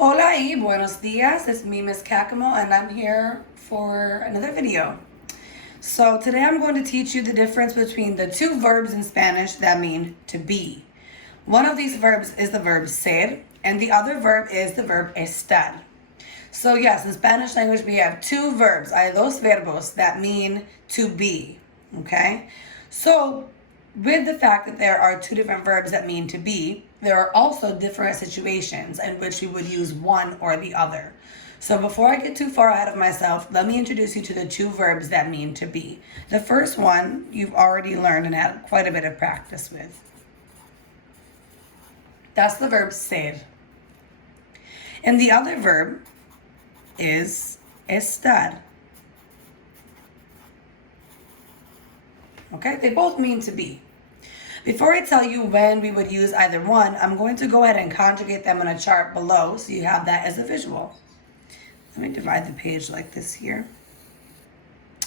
Hola y buenos dias. It's me, Miss Kakamo, and I'm here for another video. So today I'm going to teach you the difference between the two verbs in Spanish that mean to be. One of these verbs is the verb ser, and the other verb is the verb estar. So yes, in Spanish language we have two verbs, hay dos verbos that mean to be, okay? So with the fact that there are two different verbs that mean to be, there are also different situations in which we would use one or the other. So before I get too far ahead of myself, let me introduce you to the two verbs that mean to be. The first one you've already learned and had quite a bit of practice with. That's the verb ser. And the other verb is estar. Okay, they both mean to be. Before I tell you when we would use either one, I'm going to go ahead and conjugate them in a chart below so you have that as a visual. Let me divide the page like this here.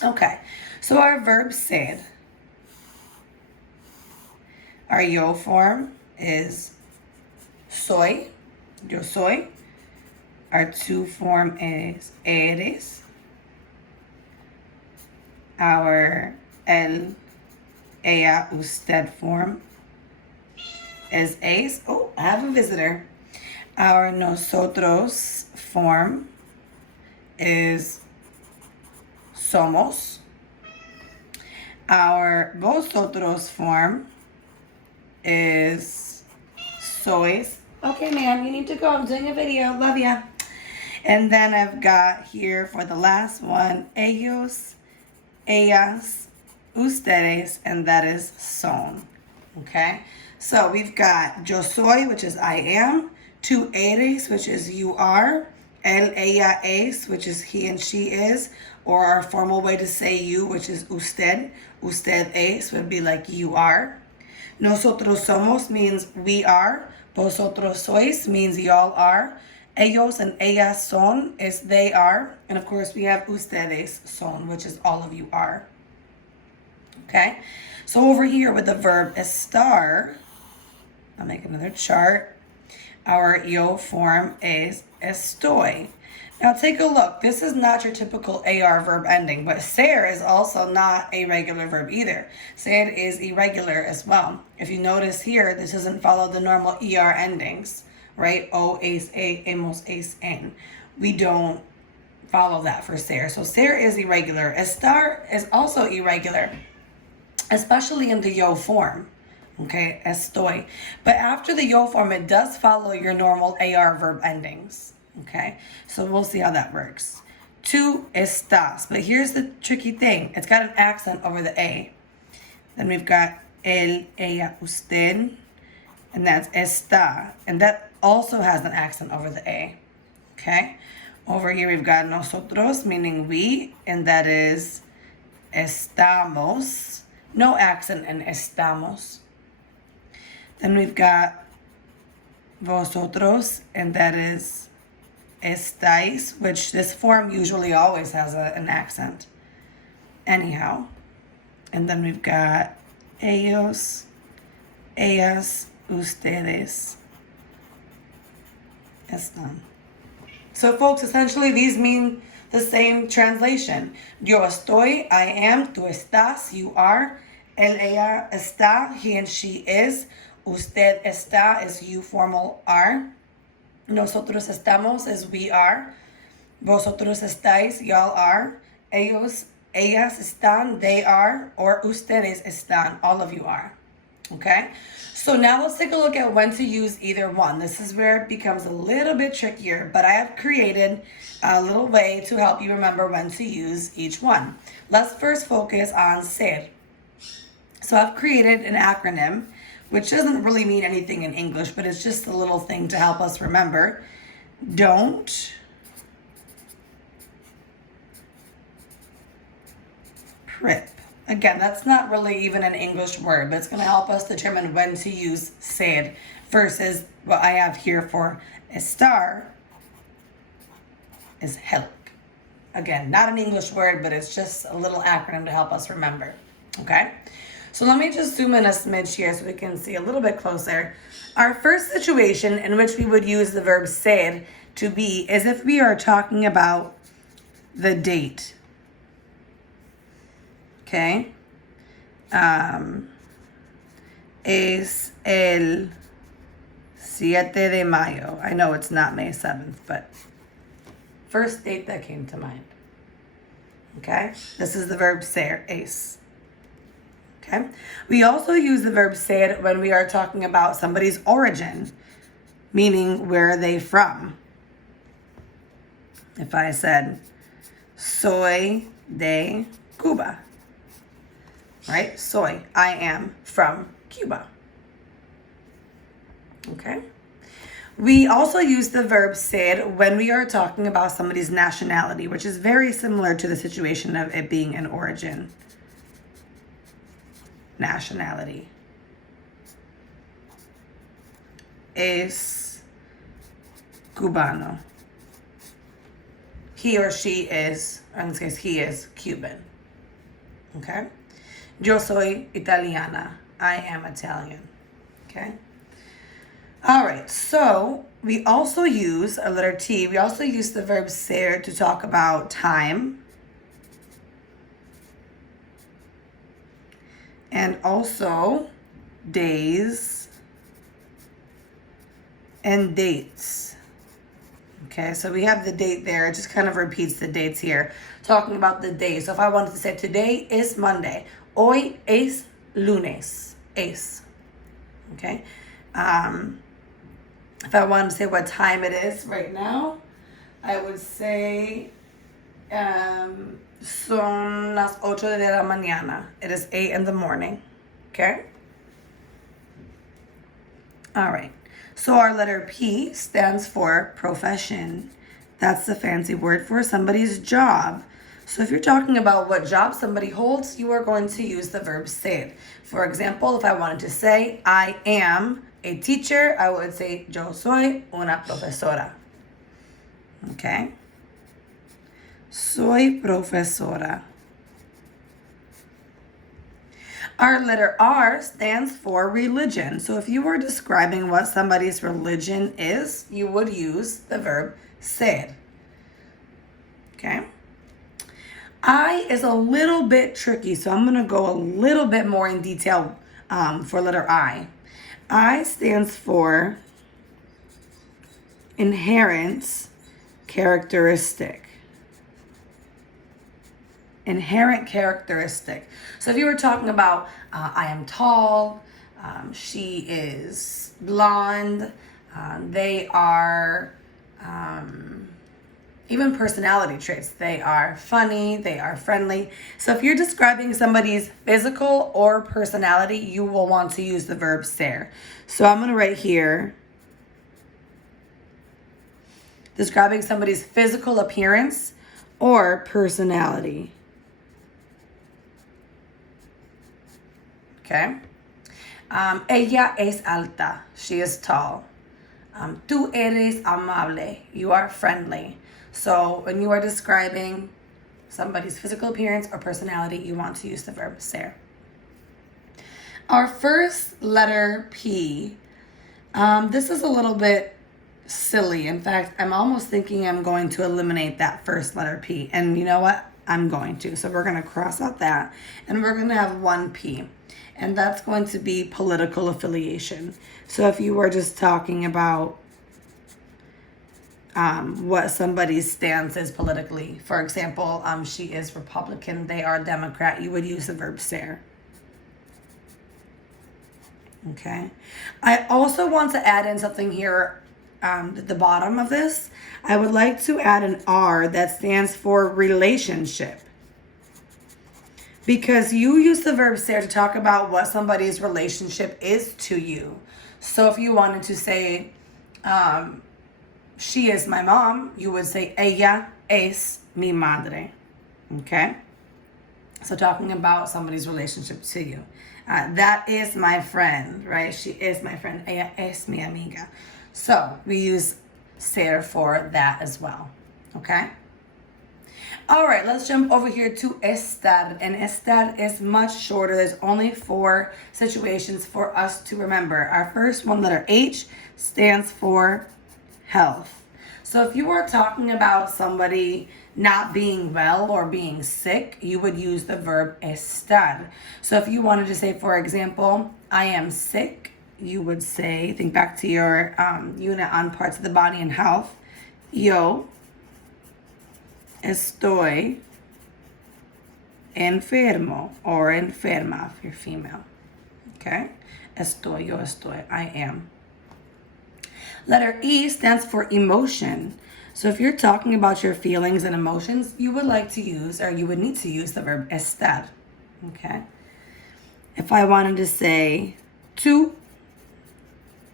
Okay, so our verb ser, our yo form is soy, yo soy. Our to form is eres. Our el, ella, usted form is es. Oh, I have a visitor. Our nosotros form is somos. Our vosotros form is sois. Okay, ma'am, you need to go. I'm doing a video. Love ya. And then I've got here for the last one, ellos, ellas, ustedes, and that is son. Okay? So we've got yo soy, which is I am, tú eres, which is you are, él, ella, es, which is he and she is, or our formal way to say you, which is usted, usted es, would be like you are. Nosotros somos means we are. Vosotros sois means y'all are. Ellos and ellas son is they are. And of course we have ustedes son, which is all of you are. Okay? So over here with the verb estar, I'll make another chart. Our yo form is estoy. Now take a look. This is not your typical AR verb ending, but ser is also not a regular verb either. Ser is irregular as well. If you notice here, this doesn't follow the normal ER endings, right? O, es, a, hemos, es, en. We don't follow that for ser. So ser is irregular. Estar is also irregular, especially in the yo form. Okay, estoy. But after the yo form, it does follow your normal AR verb endings. Okay, so we'll see how that works. Tú estás. But here's the tricky thing. It's got an accent over the A. Then we've got él, ella, usted. And that's está. And that also has an accent over the A. Okay. Over here we've got nosotros, meaning we. And that is estamos. No accent in estamos. Then we've got vosotros. And that is estáis, which this form usually always has an accent. Anyhow. And then we've got ellos, ellas, ustedes, están. So folks, essentially these mean the same translation. Yo estoy, I am, tú estás, you are, él, ella está, he and she is, usted está is you formal are. Nosotros estamos is we are. Vosotros estáis, y'all are. Ellos, ellas están, they are. Or ustedes están, all of you are. Okay? So now let's take a look at when to use either one. This is where it becomes a little bit trickier, but I have created a little way to help you remember when to use each one. Let's first focus on ser. So I've created an acronym, which doesn't really mean anything in English, but it's just a little thing to help us remember. Don't prip. Again, that's not really even an English word, but it's going to help us determine when to use ser versus what I have here for estar is help. Again, not an English word, but it's just a little acronym to help us remember. Okay? So let me just zoom in a smidge here so we can see a little bit closer. Our first situation in which we would use the verb ser to be is if we are talking about the date. Okay? Es el 7 de mayo. I know it's not May 7th, but first date that came to mind. Okay? This is the verb ser, es. Okay? We also use the verb ser when we are talking about somebody's origin, meaning where are they from. If I said, soy de Cuba. Right? Soy, I am from Cuba. Okay? We also use the verb ser when we are talking about somebody's nationality, which is very similar to the situation of it being an origin. Nationality. Es cubano. He or she is, in this case, he is Cuban. Okay? Yo soy italiana. I am Italian. Okay? All right, so we also use a letter T. We also use the verb ser to talk about time. And also days and dates. Okay, so we have the date there. It just kind of repeats the dates here, talking about the day. So if I wanted to say today is Monday, hoy es lunes, es. Okay. If I wanted to say what time it is right now, I would say son las 8 de la mañana. It is 8 in the morning. Okay? All right. So our letter P stands for profession. That's the fancy word for somebody's job. So if you're talking about what job somebody holds, you are going to use the verb ser. For example, if I wanted to say I am a teacher, I would say yo soy una profesora. Okay? Soy profesora. Our letter R stands for religion. So if you were describing what somebody's religion is, you would use the verb ser. Okay? I is a little bit tricky, so I'm going to go a little bit more in detail for letter I. I stands for inherent characteristic. Inherent characteristic. So if you were talking about I am tall, she is blonde, they are even personality traits. They are funny, they are friendly. So if you're describing somebody's physical or personality, you will want to use the verb ser. So I'm going to write here, describing somebody's physical appearance or personality. Okay? Ella es alta. She is tall. Tú eres amable. You are friendly. So when you are describing somebody's physical appearance or personality, you want to use the verb ser. Our first letter P, this is a little bit silly. In fact, I'm almost thinking I'm going to eliminate that first letter P. And you know what? I'm going to. So we're going to cross out that. And we're going to have one P. And that's going to be political affiliation. So if you were just talking about what somebody's stance is politically. For example, she is Republican, they are Democrat. You would use the verb ser. Okay. I also want to add in something here at the bottom of this. I would like to add an R that stands for relationship. Because you use the verb ser to talk about what somebody's relationship is to you. So if you wanted to say, she is my mom, you would say, ella es mi madre. Okay? So talking about somebody's relationship to you. That is my friend, right? She is my friend. Ella es mi amiga. So we use ser for that as well. Okay? All right, let's jump over here to estar. And estar is much shorter. There's only 4 situations for us to remember. Our first one, letter H, stands for health. So if you were talking about somebody not being well or being sick, you would use the verb estar. So if you wanted to say, for example, I am sick, you would say, think back to your unit on parts of the body and health. Yo estoy enfermo or enferma if you're female. Okay? Yo estoy, I am. Letter E stands for emotion. So if you're talking about your feelings and emotions, you would like to use, or you would need to use the verb estar. Okay? If I wanted to say, tú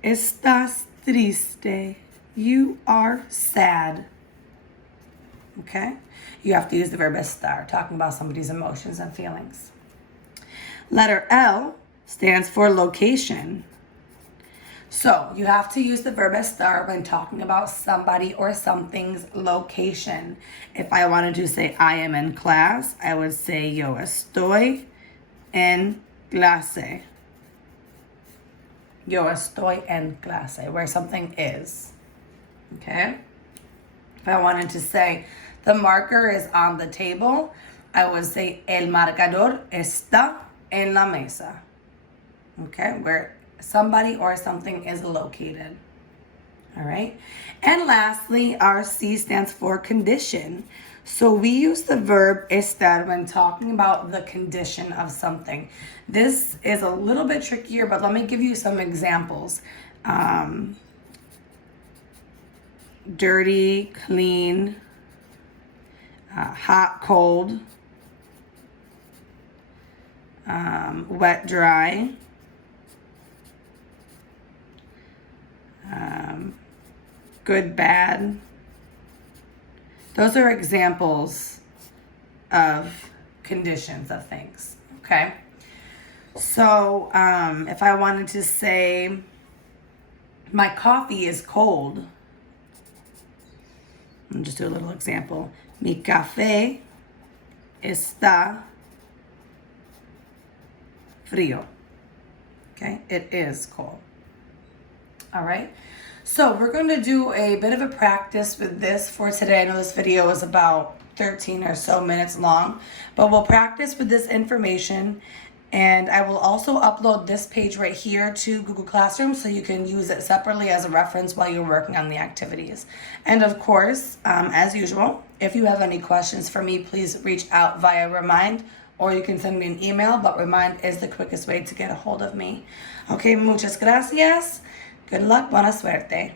estás triste, you are sad. Okay? You have to use the verb estar, talking about somebody's emotions and feelings. Letter L stands for location. So you have to use the verb estar when talking about somebody or something's location. If I wanted to say I am in class, I would say yo estoy en clase. Yo estoy en clase, where something is. Okay? If I wanted to say the marker is on the table, I would say el marcador está en la mesa. Okay? Where somebody or something is located. All right. And lastly, our C stands for condition. So we use the verb estar when talking about the condition of something. This is a little bit trickier, but let me give you some examples. Dirty, clean, hot, cold, wet, dry, good, bad. Those are examples of conditions of things, okay? So if I wanted to say, my coffee is cold, I'll just do a little example. Mi café está frío. Okay, it is cold. All right, so we're going to do a bit of a practice with this for today. I know this video is about 13 or so minutes long, but we'll practice with this information, and I will also upload this page right here to Google Classroom so you can use it separately as a reference while you're working on the activities. And of course, as usual, if you have any questions for me, please reach out via Remind, or you can send me an email, but Remind is the quickest way to get a hold of me. Okay, muchas gracias. Good luck, buena suerte.